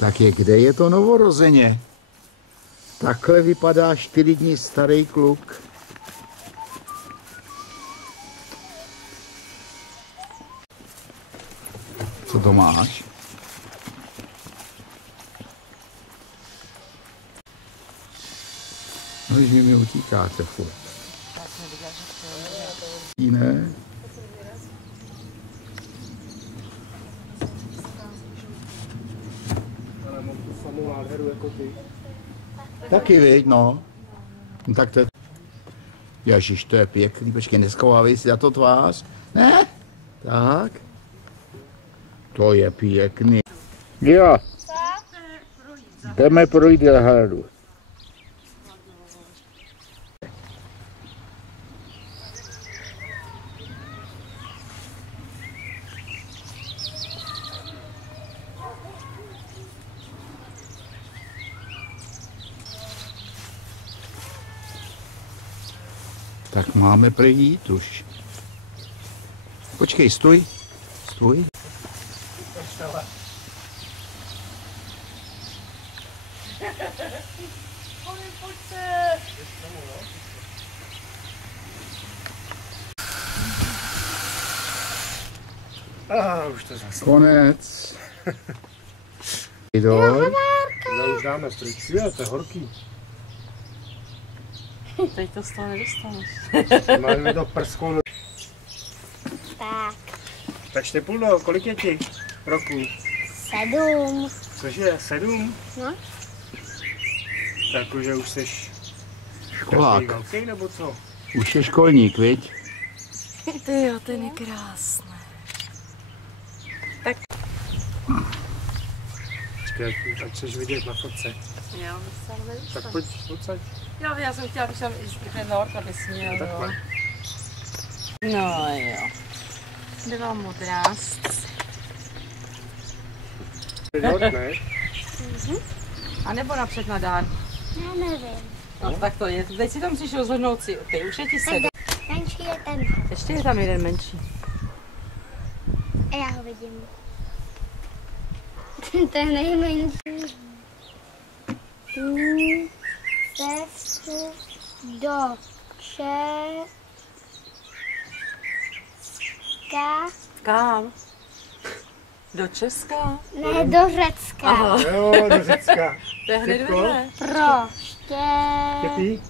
Tak kde je to novorozeně? Takhle vypadá 4 dny starý kluk. Co to máš? No, že mi utíkáte furt. Ne? Ale mám tu samou nádheru jako ty. Taky, viď, no. No tak to je... Ježiš, to je pěkný, počkej, neschovávej si za to tvář. Ne? Tak. To je pěkný. Jo. Jdeme projít zahradu. Tak máme projít už. Počkej, stůj. Stůj. Už to zase. Konec. Idol. No, už dáme stričku, to je horký. Teď to z toho nedostaneš. Máme to prskou. Tak. Tak Štěpulno, kolik je ti roků? 7. Cože, 7? No. Takže už jsi Školák. velký, nebo co? Už je školník, viď? Ty jo, ten je krásný. Tak. Počkej, ať chceš vidět na fotce. Jo, Tak pojď, odsaď. Jo, já jsem chtěla, abych ten nord, aby směl, jo. Takhle. No jo. Dva modrásci. Ne? A nebo napřed na dár. Já nevím. No, tak to je. Teď si tam musíš rozhodnout si. Ty už je ti 7. Menší je ten. Ještě je tam jeden menší. A já ho vidím. To je nejmenší. Cestu do Česka. Kam? Do Česka? Ne, do Řecka. Aha. Jo, do Řecka. To je hned Řecko? vedle. Pro Štěpí?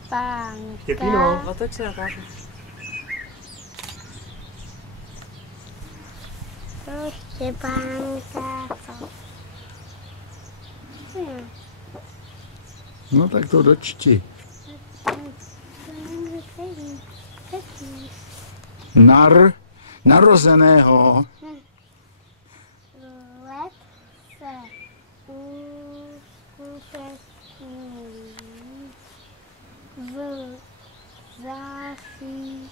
Štěpánka. Štěpíno. Otoč se natáčí. Pro Štěpánka. Co? No tak to dočti. Narozeného. Let se uskuteční v září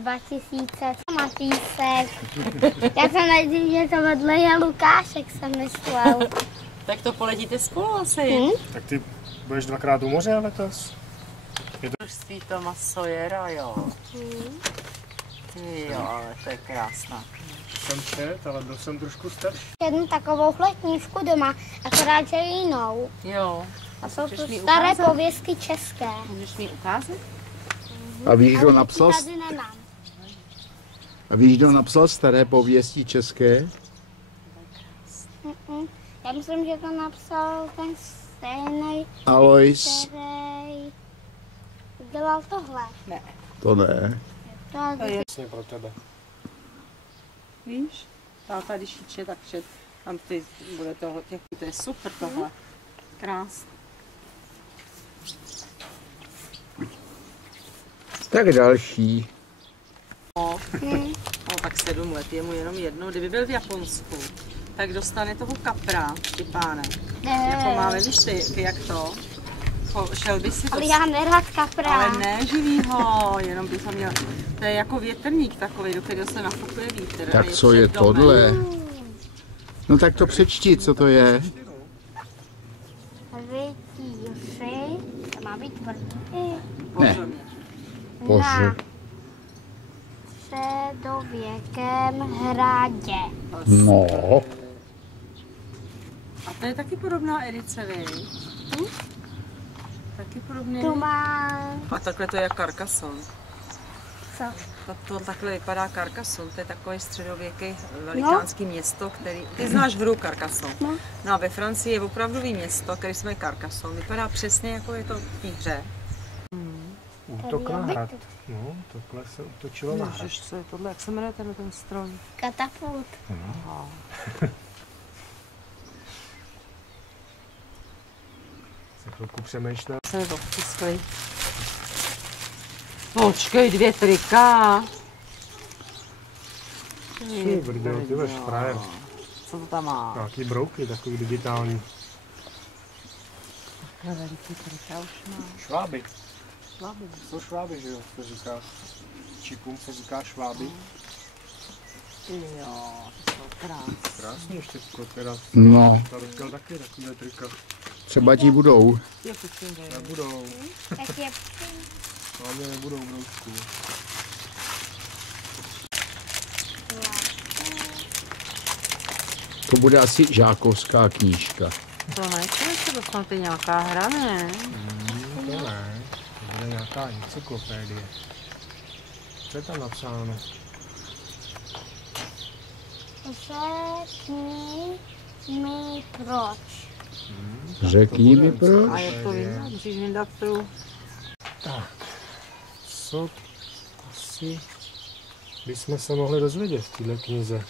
2000. Matýsek. Já jsem nevěděl, že to vedle je Lukášek, jsem myslel. Tak to poletíte spolu asi. Tak ty budeš 2krát u moře letos? Množství Toma Sawyera, jo. Ty jo, ale to je krásná. Jsem čet, ale byl jsem trošku starší. Jednu takovouhle knížku doma, akorát že jinou. Jo. A jsou Můžeš to mi staré ukázat? pověstky české. Můžeš mi ukázat? A víš, kdo Ale napsal, ty tady nemám. staré pověsti české? Já myslím, že to napsal ten stejný, Alois. který dělal tohle. Ne. To ne. To je, Vlastně pro tebe. víš? Táta, když jíče, tak čet. Tam ty bude toho, to je super tohle. Krásný. Tak další. No, tak 7 let, je mu jenom jedno. Kdyby byl v Japonsku, tak dostane toho kapra, Štěpánek. Jako máme, víš ty jak to? Šel by si to... Ale já nerad kapra. Ale ne živýho, jenom by to měl. To je jako větrník takový, do kterého se nafukuje vítr. Tak a co je před domem. tohle? No tak to přečti, co to je. Rytíři, to má být tvrdý. Podle mě. Bože. Na středověkém hradě. No. A To je taky podobná Erice, viď? Taky podobně. Tu má... A takhle to je jak Carcassonne. Co? To takhle vypadá Carcassonne, to je takový středověký velikánský město, který... Ty znáš hru Carcassonne. No a ve Francii je opravdový město, který se jmenuje Carcassonne. Vypadá přesně jako je to v té hře. Útok na hrad. No, takhle se utočilo na hrad. Ježiš, co je tohle? Jak se jmenuje ten stroj? Katapult. Aha. Se chvilku přemýšlel. Se mi odtiskli. Počkej, 2 trika. Ty brděl, ty budeš frajer. Co to tam má? Nějaký brouky, takový digitální. Takhle veliký trika už má. Šváby. Šváby. Jsou šváby, že jo, to říká. Čípům se říká šváby. Jo, to jsou krásné. Krásný ještě teda. No, Já bych chtěl taky takovýhle trika. třeba ti budou. Je pěkný. Nebudou. Tak je... Hlavně nebudou broučku. To bude asi žákovská knížka. To ne, to je snad nějaká hra, ne? To ne. To bude nějaká encyklopédie. Co je tam napsáno? Řekni mi proč. Řekni mi A proč. jak to vím? Musíš vyndat tu. Tak. Co asi bychom se mohli dozvědět v této knize?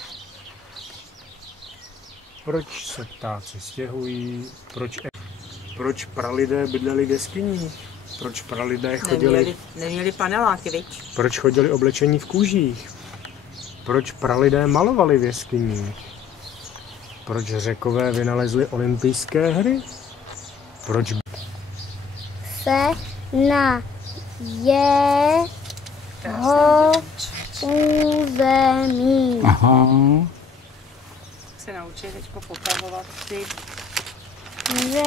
Proč se ptáci stěhují? Proč pralidé bydleli v jeskyních? Proč pralidé chodili... Neměli paneláky, viď? Proč chodili oblečení v kůžích? Proč pralidé malovali v jeskyních? Proč Řekové vynalezli olympijské hry? Proč... Se na jeho území. Aha. Se naučí teďko potahovat ty. Že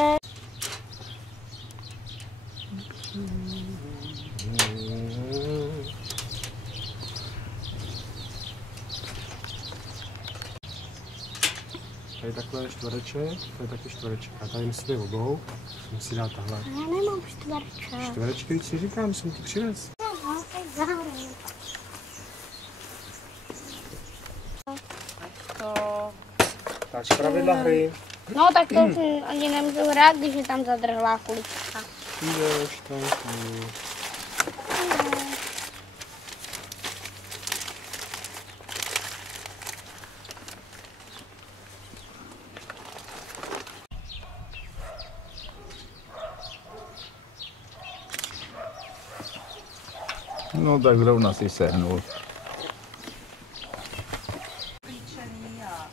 Tady takhle je čtvereček, to je taky čtvereček. A tady musí být obou, musí dát tahle. já nemám čtverček. Čtverečky, když si říkám, jsem ti přines. No, tak zahraju. To... Tak pravidla hry. No tak to oni nemůžou hrát, když je tam zadrhlá kulička. Jdeš tam. No tak zrovna si sehnul. Klíčený a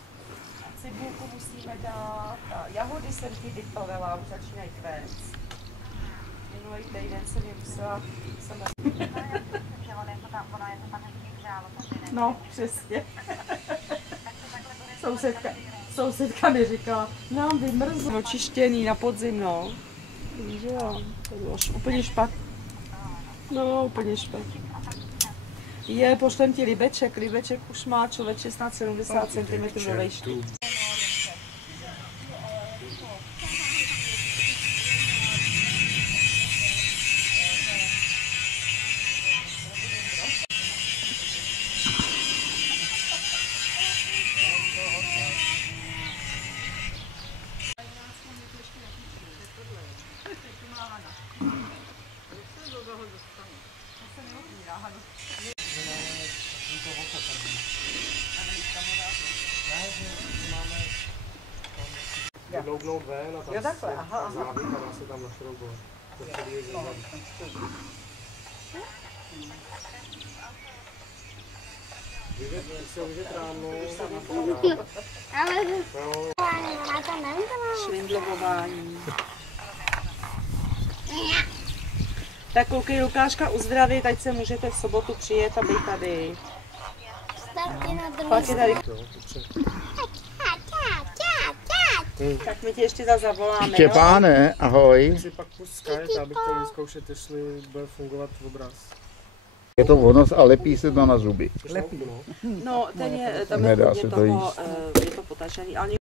cibulku musíme dát a jahody jsem ti vypavila, už začínají kvést. Minulý týden jsem je musela... No, přesně. Sousedka mi říkala, nám vymrzlo. Očištěný na podzim, no. Takže jo, to bylo úplně špatně. No, úplně špatně. Je, pošlem ti libeček. Libeček už má člověče snad 70 cm ve vejšku. Vydloubnout ven a tam Jo, takhle, aha. závět a dá se tam našroubovat. To celý je zezadu. Když se vyvětráno, Ale no, já to nevím, Švindlování. Tak koukej, Lukáška uzdraví, teď se můžete v sobotu přijet a být tady. stavky na druhou Pak je tady. Hmm. Tak my tě ještě zase zavoláme, jo? Štěpáne, ahoj. si pak pust Skype, abych chtěl vyzkoušet, jestli bude fungovat obraz. Je to ono a lepí se to na zuby. Lepí. No. No, ten je, tam je Nedá hodně se to toho, je to potažený, ale